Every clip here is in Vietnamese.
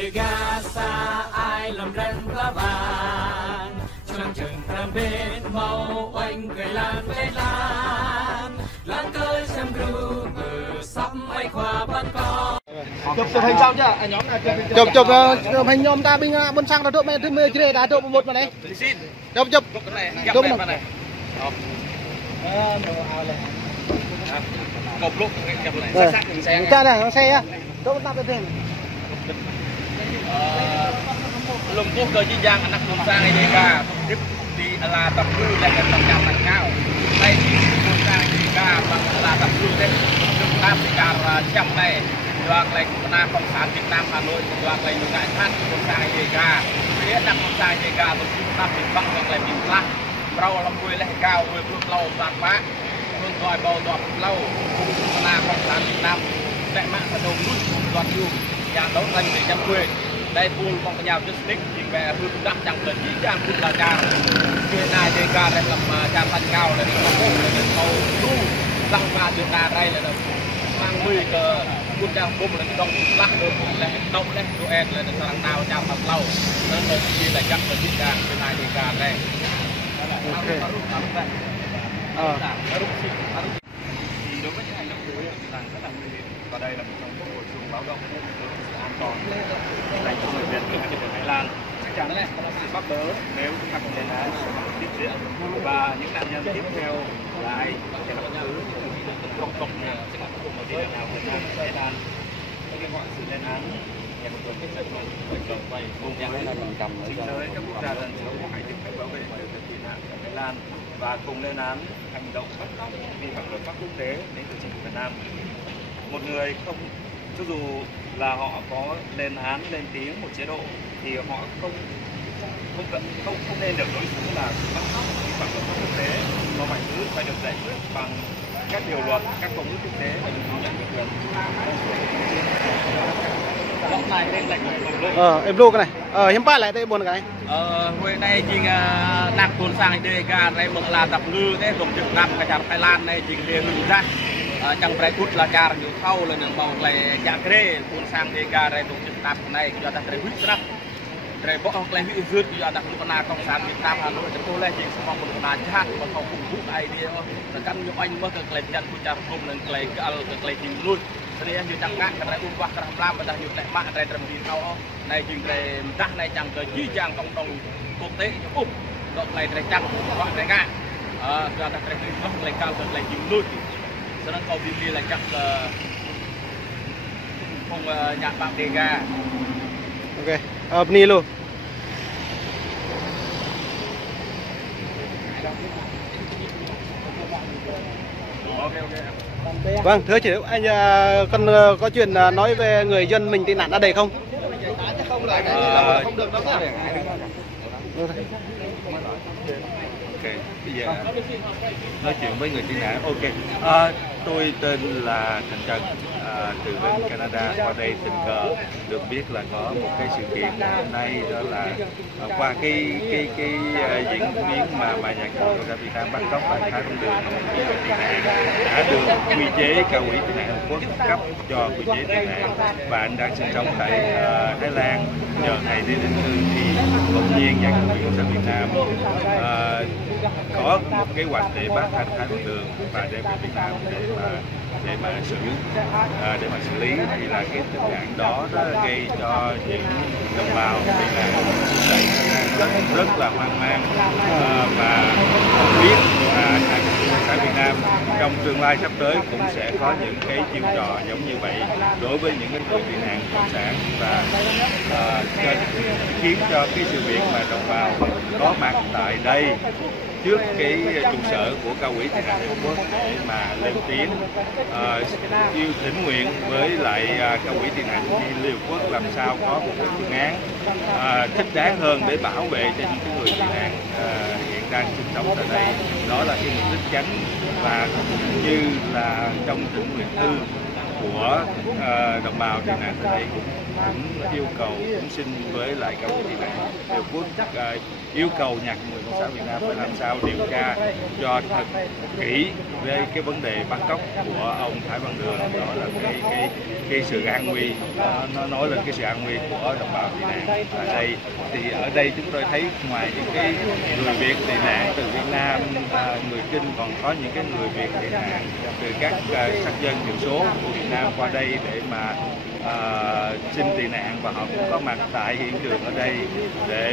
Đời ga xa ai làm răng lá vàng, trong chừng thầm bên màu oanh cười lan về lan cơi xem ru bờ sắp ai qua ban con. Chụp hình sao chứ? Nhóm này chụp hình nhóm ta bên sang là chụp mấy thứ mê chưa đã chụp một mà này. Chụp chụp này. Một lúc nhập này sát đường xe. Cha này xe á. Chụp tao tên. Lùng quốc cơ chi giang anak lùng sang ini ka tiếp đi là tập lưu để cái tầm cao thành cao. Đây lùng sang ini ka bằng là tập lưu đấy. Chúng ta sẽ cả chậm này. Đoàn lệnh na cộng sản Việt Nam Hà Nội, đoàn lệnh ngại phát lùng sang ini ka. Phía đặt lùng sang ini ka lùng chúng ta bị bắt đoàn lệnh bị lắc. Rau làm quê lệ cao, quê bước lâu toàn phá. Phương gọi bầu đoàn lâu. Na cộng sản Việt Nam tại mạng và đầu nút đoàn lưu. Nhà đấu tranh để chăm quê. Đây pun phong nhà just stick thì về hư đắp chẳng cần gì chẳng cũng là ca phía này đây ca đây làm trạm thành cao là đi không là đi tàu lu lăng pha chúng ta đây là mang 10 cờ quân trang bom là đông lắc được là đông đấy tụi em là thằng nào chạm mặt lâu nên một chi là chắc là chiếc ca phía này đây ca đây đối với những hành động của là rất là nguy hiểm và đây là một trong những hồi chuông báo động an toàn dành cho người Việt ở Thái Lan. Chắc chắn là nó sẽ bắt bớ nếu chúng ta không lên án tiếp diễn và những nạn nhân tiếp theo là ai sẽ là bất cứ cộng đồng sẽ là cộng đồng ở nào Việt Nam Thái Lan kêu gọi sự lên án nhằm một cái trận vậy cùng nhau chính giới các quốc gia lần sau hãy tiếp tục bảo vệ người tị nạn ở Thái Lan và cùng lên án hành động bắt cóc vi phạm luật pháp quốc tế đến từ chính Việt Nam. Một người không, cho dù là họ có lên án lên tiếng một chế độ thì họ không nên được đối xử là bắt cóc vi phạm luật pháp quốc tế, mà phải được giải quyết bằng các điều luật, các công ước quốc tế và những quy định quyền. Lúc này lên lệnh em lưu cái này. Hiếm ba lại đây buồn cái này. Hồi nay chính nạc tuần sang đây cả đây một là tập ngư thế đồng trực năm cả Thái Lan này chính liền hưng ra. Chẳng phải cút là char nhiều khâu là những bầu lại chả kê tuần sang đây cả đây đồng trực năm này cho ta phải huyết rap. Rồi bóc ông lại huyết rượt cho ta cũng na cộng sản Việt Nam Hà Nội chúng tôi lại chỉ xong một na chat mà không cùng hút ai đi là căn như anh mất cái nhận của char không nên cái tìm luôn. Thế nên như chẳng ngại cái này uống qua cái làm mà đang nhiều lại mạng đây trầm đi sau này chừng này đắt này chẳng cái chi chẳng cộng đồng quốc tế như úp cộng này chẳng gọi này ngại cho ta phải mất lại cao lại tìm luôn. Cho nên câu đi là chắc không nhạc bạn đề ga. Ok, ni luôn. Vâng, thưa chị, anh con có chuyện nói về người dân mình tị nạn ở đây không? Không được đâu. Ok, bây giờ nói chuyện với người tị nạn. Ok, tôi tên là Thành Trần, từ bên Canada qua đây tình cờ được biết là có một cái sự kiện hôm nay, đó là qua cái diễn biến mà nhà cầu Việt Nam bắt cóc tại Thái Bình Dương, người tị nạn đã được quy chế cao ủy tị nạn Hàn Quốc cấp cho quy chế tị nạn và anh đang sinh sống tại Thái Lan, nhờ ngày đi định cư thì bỗng nhiên nhà cầu Việt Nam có một kế hoạch để bắt anh Thái Bình Dương và đem về Việt Nam để mà xử lý, thì là cái tình trạng đó gây cho những đồng bào tị nạn rất là hoang mang và không biết tại Việt Nam trong tương lai sắp tới cũng sẽ có những cái chiêu trò giống như vậy đối với những người tị nạn cộng sản, và khiến cho cái sự việc mà đồng bào có mặt tại đây trước cái trụ sở của cao ủy tị nạn Hàn Quốc để mà lên tiếng yêu thỉnh nguyện với lại cao ủy tị nạn Liên Hợp Quốc làm sao có một cái phương án thích đáng hơn để bảo vệ cho những người tị nạn hiện đang sinh sống tại đây. Đó là cái mục đích chánh, và cũng như là trong thỉnh nguyện thư của đồng bào tị nạn tại đây cũng cũng yêu cầu cũng xin với lại các quý tị nạn Liên Hợp Quốc yêu cầu Nhà Người Cộng sản Việt Nam phải làm sao điều tra cho thật kỹ về cái vấn đề bắt cóc của ông Thái Văn Đường, đó là cái sự an nguy, nó nói lên cái sự an nguy của đồng bào tị nạn ở đây. Thì ở đây chúng tôi thấy ngoài những cái người Việt tị nạn từ Việt Nam, người Kinh, còn có những cái người Việt tị nạn từ các sắc dân thiểu số của Việt Nam qua đây để mà xin tị nạn, và họ cũng có mặt tại hiện trường ở đây để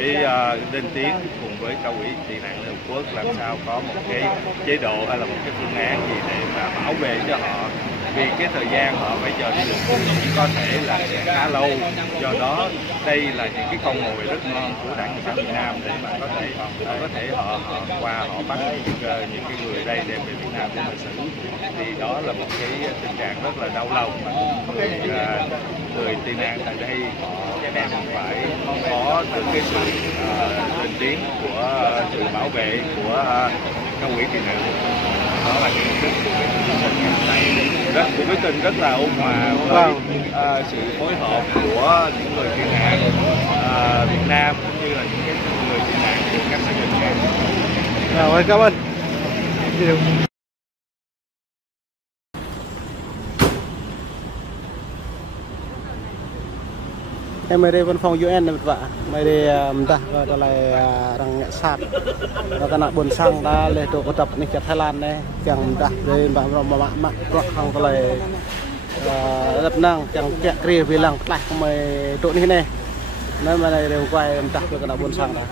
lên tiếng cùng với Cao ủy tị nạn Liên Hợp Quốc làm sao có một cái chế độ hay là một cái phương án gì để mà bảo vệ cho họ, vì cái thời gian họ phải chờ được có thể là sẽ khá lâu. Do đó đây là những cái con mồi rất ngon của Đảng Cộng sản Việt Nam để mà có thể họ qua họ bắt những cái người đây đem về Việt Nam để mà xử. Thì đó là một cái tình trạng rất là đau lòng mà người tị nạn tại đây đang phải có được cái sự lên tiếng của sự bảo vệ của Cao ủy tị nạn. Đó là cái mục đích của cái buổi tình rất là ôn hòa với sự phối hợp của những người tị nạn Việt Nam cũng như là những cái người tị nạn của các xã hội khác. Rồi, cảm ơn. Em mới đây văn phòng UN này vợ, mới đây ta gọi là rằng nhẹ sạt, và cái nọ buồn sang ta lên tổ tập này chặt Thái Lan này, chẳng ta đây mà mặc quạt hàng cái này đập năng chẳng chẹt kia vì lằng lại không mày tổ như thế này, nên mà này đều quay em chặt được cái nọ buồn sang này.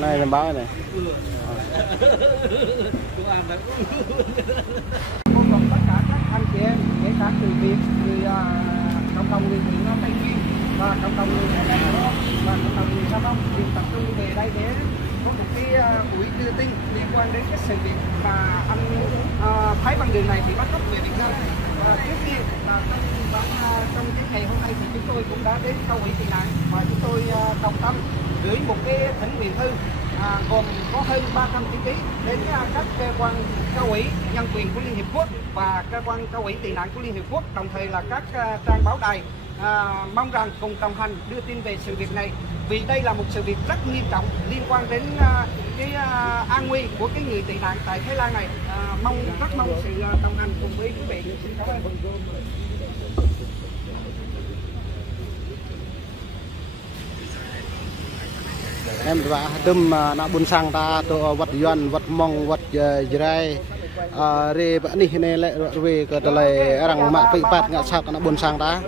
Này làm báo này. Tất cả các anh chị em, kể cả từ Việt, người cộng đồng người Việt Nam Tây Nguyên và cộng đồng người Thái Lan và cộng đồng người Sao Đông đều tập trung về đây để có một cái buổi đưa tin liên quan đến cái sự việc mà anh Thái Văn Đường này bị bắt cóc về Việt Nam. Trước tiên trong cái ngày hôm nay thì chúng tôi cũng đã đến Cao ủy tị nạn và chúng tôi đồng tâm gửi một cái thỉnh nguyện thư gồm có hơn 300 chữ ký đến các cơ quan Cao ủy nhân quyền của Liên Hiệp Quốc và cơ quan Cao ủy tị nạn của Liên Hiệp Quốc, đồng thời là các trang báo đài, mong rằng cùng đồng hành đưa tin về sự việc này, vì đây là một sự việc rất nghiêm trọng liên quan đến cái an nguy của cái người tị nạn tại Thái Lan này. Rất mong sự đồng hành cùng với quý vị. Xin cảm ơn. Em và đâm na buồn sang ta to vật yuan vật mong vật jirai re bạn đi này lại về cái lại rằng mạng bị phạt ngã sạt na buồn sang ta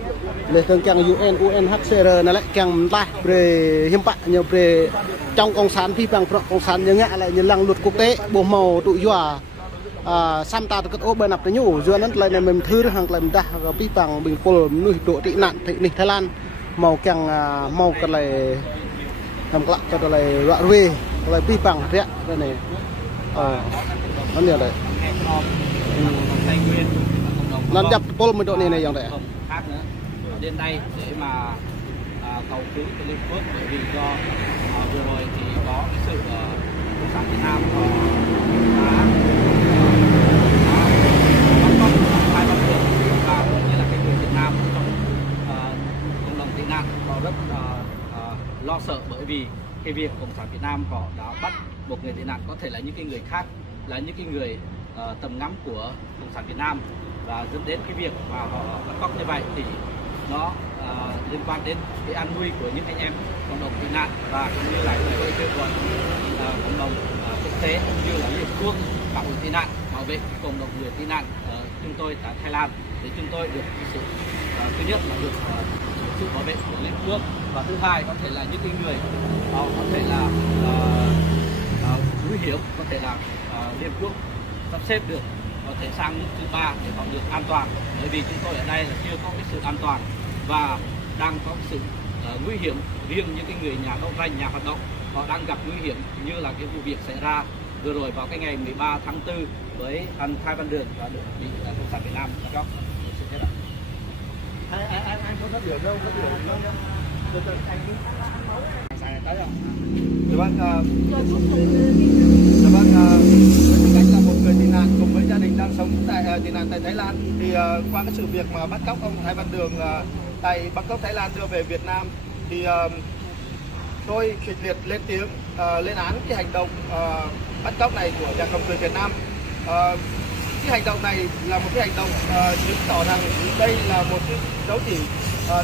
lên tương chăng UNHCR này lại chăng lại về hiệp bạ nhiều về trong công sản phi bằng công sản như ngã lại như lăng luật quốc tế bộ màu tụ dọa sam ta cái ô bên nạp tới nhủ dưaนั้นlại này mình thư hàng lại mình ta phi bằng bình pol nuôi độ tị nạn thị Thái Lan màu chăng màu cái lại làm lạ cho tôi lại loại về lại pi bằng thế cái này nó nhiều đấy làm chập pol mình độ này giống vậy khác nữa đến đây để mà cầu cứu cho Liên Quốc, bởi vì do vừa rồi thì có cái sự Cộng sản Việt Nam đã bắt cóc Thái Văn Đường và cũng như là cái người Việt Nam trong cộng đồng tị nạn họ rất lo sợ, bởi vì cái việc Cộng sản Việt Nam họ đã bắt một người tị nạn, có thể là những cái người khác, là những cái người tầm ngắm của Cộng sản Việt Nam, và dẫn đến cái việc mà họ bắt cóc như vậy thì nó liên quan đến cái an nguy của những anh em cộng đồng tị nạn, và cũng như là cái kêu gọi cộng đồng quốc tế cũng như là Liên Hợp Quốc bảo vệ tị nạn, bảo vệ cộng đồng người tị nạn chúng tôi tại Thái Lan, để chúng tôi được cái sự thứ nhất là được sự bảo vệ của Liên Hợp Quốc, và thứ hai có thể là những cái người họ có thể là nguy hiểm, có thể là Liên Hợp Quốc sắp xếp được có thể sang nước thứ ba để họ được an toàn, bởi vì chúng tôi ở đây là chưa có cái sự an toàn và đang có sự nguy hiểm. Riêng những cái người nhà đấu tranh, nhà hoạt động họ đang gặp nguy hiểm, như là cái vụ việc xảy ra vừa rồi vào cái ngày 13 tháng 4 với anh Thái Văn Đường và được bị Cộng sản Việt Nam bắt cóc. Anh có được đâu, có được đâu. vâng, Minh Anh là một người tị nạn cùng với gia đình đang sống tại tị nạn tại Thái Lan. Thì qua cái sự việc mà bắt cóc ông Thái Văn Đường tại Bangkok, Thái Lan đưa về Việt Nam thì tôi kịch liệt lên tiếng lên án cái hành động bắt cóc này của nhà cầm quyền Việt Nam. Cái hành động này là một cái hành động chứng tỏ rằng đây là một cái dấu chỉ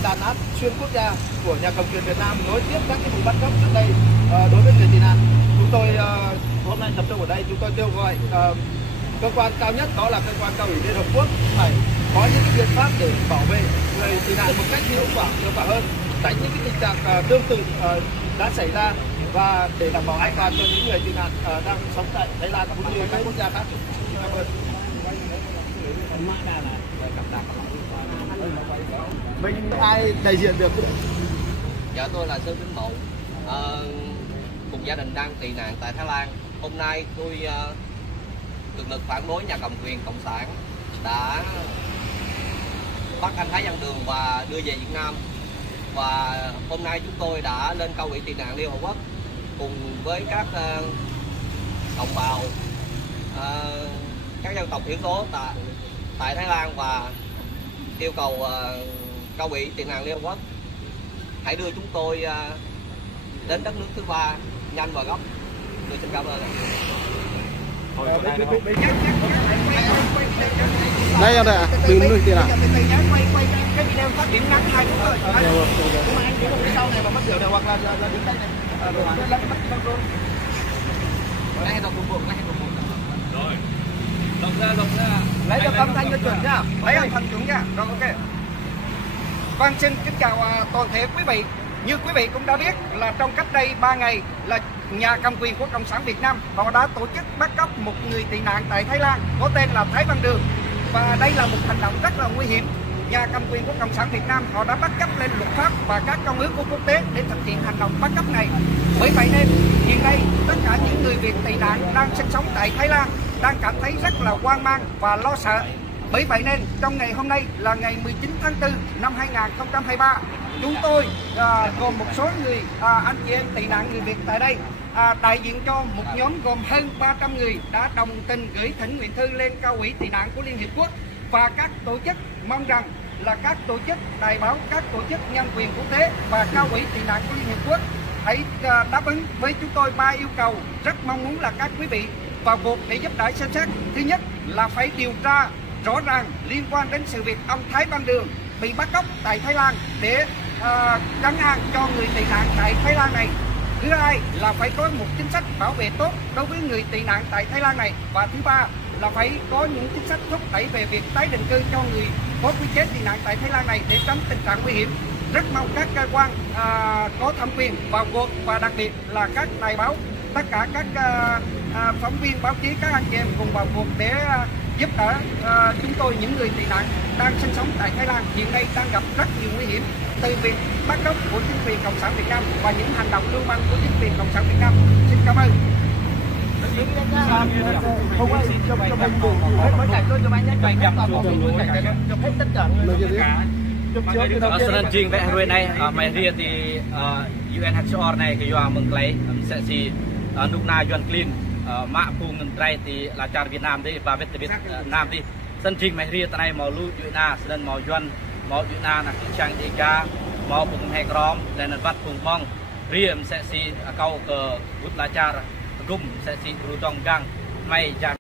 đàn áp xuyên quốc gia của nhà cầm quyền Việt Nam nối tiếp các cái vụ bắt cóc trước đây đối với người tị nạn. Chúng tôi hôm nay tập trung ở đây, chúng tôi kêu gọi cơ quan cao nhất, đó là cơ quan cao ủy Liên Hợp Quốc phải có những cái biện pháp để bảo vệ người tị nạn một cách hiệu quả hơn, tránh những cái tình trạng tương tự đã xảy ra và để đảm bảo an toàn cho những người tị nạn đang sống tại Thái Lan cũng như các quốc gia khác. Cảm ơn. Mình ai đại diện được? Dạ tôi là Sơn Vĩnh Mậu, cùng gia đình đang tị nạn tại Thái Lan. Hôm nay tôi cực lực phản đối nhà cầm quyền cộng sản đã bắt anh Thái Văn Đường và đưa về Việt Nam. Và hôm nay chúng tôi đã lên cao ủy tị nạn Liên Hợp Quốc cùng với các đồng bào các dân tộc thiểu số tại Thái Lan và yêu cầu cao ủy tị nạn Liên Hợp Quốc hãy đưa chúng tôi đến đất nước thứ ba nhanh và gấp. Tôi xin cảm ơn. Đây là đây, đừng nuôi tiền à? Quay cái video phát điểm ngắn 2 phút thôi. Nhưng mà anh chỉ một cái sau này mà mất điều này hoặc là đứng đây này. Lấy đồng buộc, Rồi. Lọc ra. Lấy được âm thanh cho chuẩn nhá. Lấy âm thanh chuẩn nha. Rồi ok. Vâng, xin kính chào toàn thể quý vị. Như quý vị cũng đã biết là trong cách đây 3 ngày là nhà cầm quyền của Cộng sản Việt Nam họ đã tổ chức bắt cóc một người tị nạn tại Thái Lan có tên là Thái Văn Đường. Và đây là một hành động rất là nguy hiểm. Nhà cầm quyền của Cộng sản Việt Nam họ đã bắt cóc lên luật pháp và các công ước của quốc tế để thực hiện hành động bắt cóc này. Bởi vậy nên hiện nay tất cả những người Việt tị nạn đang sinh sống tại Thái Lan đang cảm thấy rất là hoang mang và lo sợ. Bởi vậy nên trong ngày hôm nay là ngày 19 tháng 4 năm 2023, chúng tôi gồm một số người anh chị em tị nạn người Việt tại đây đại diện cho một nhóm gồm hơn 300 người đã đồng tình gửi thỉnh nguyện thư lên cao ủy tị nạn của Liên Hiệp Quốc và các tổ chức, mong rằng là các tổ chức đài báo, các tổ chức nhân quyền quốc tế và cao ủy tị nạn của Liên Hiệp Quốc hãy đáp ứng với chúng tôi 3 yêu cầu rất mong muốn là các quý vị vào cuộc để giúp đỡ xem xét. Thứ nhất là phải điều tra rõ ràng liên quan đến sự việc ông Thái Văn Đường bị bắt cóc tại Thái Lan để trấn an cho người tị nạn tại Thái Lan này. Thứ hai là phải có một chính sách bảo vệ tốt đối với người tị nạn tại Thái Lan này. Và thứ ba là phải có những chính sách thúc đẩy về việc tái định cư cho người có quy chế tị nạn tại Thái Lan này để tránh tình trạng nguy hiểm. Rất mong các cơ quan có thẩm quyền vào cuộc và đặc biệt là các đài báo, tất cả các phóng viên báo chí, các anh chị em cùng vào cuộc để giúp đỡ chúng tôi, những người tị nạn đang sinh sống tại Thái Lan hiện nay đang gặp rất nhiều nguy hiểm từ việc bắt cóc của chính quyền Cộng sản Việt Nam và những hành động lưu manh của chính quyền Cộng sản Việt Nam. Xin cảm ơn. Senang jing vẽ rồi này mày ria thì UNHCR này cái doa mừng lấy sẽ si nút na John Clean mạ phùng ngân trai thì là char Việt Nam đi và Việt Nam đi sân jing mày ria tại này màu lu na sân màu John màu na là trang đi ca màu phùng hay grom lên vắt phùng mong ria sẽ si câu cờ bút la char gum sẽ si ru trong gang mày char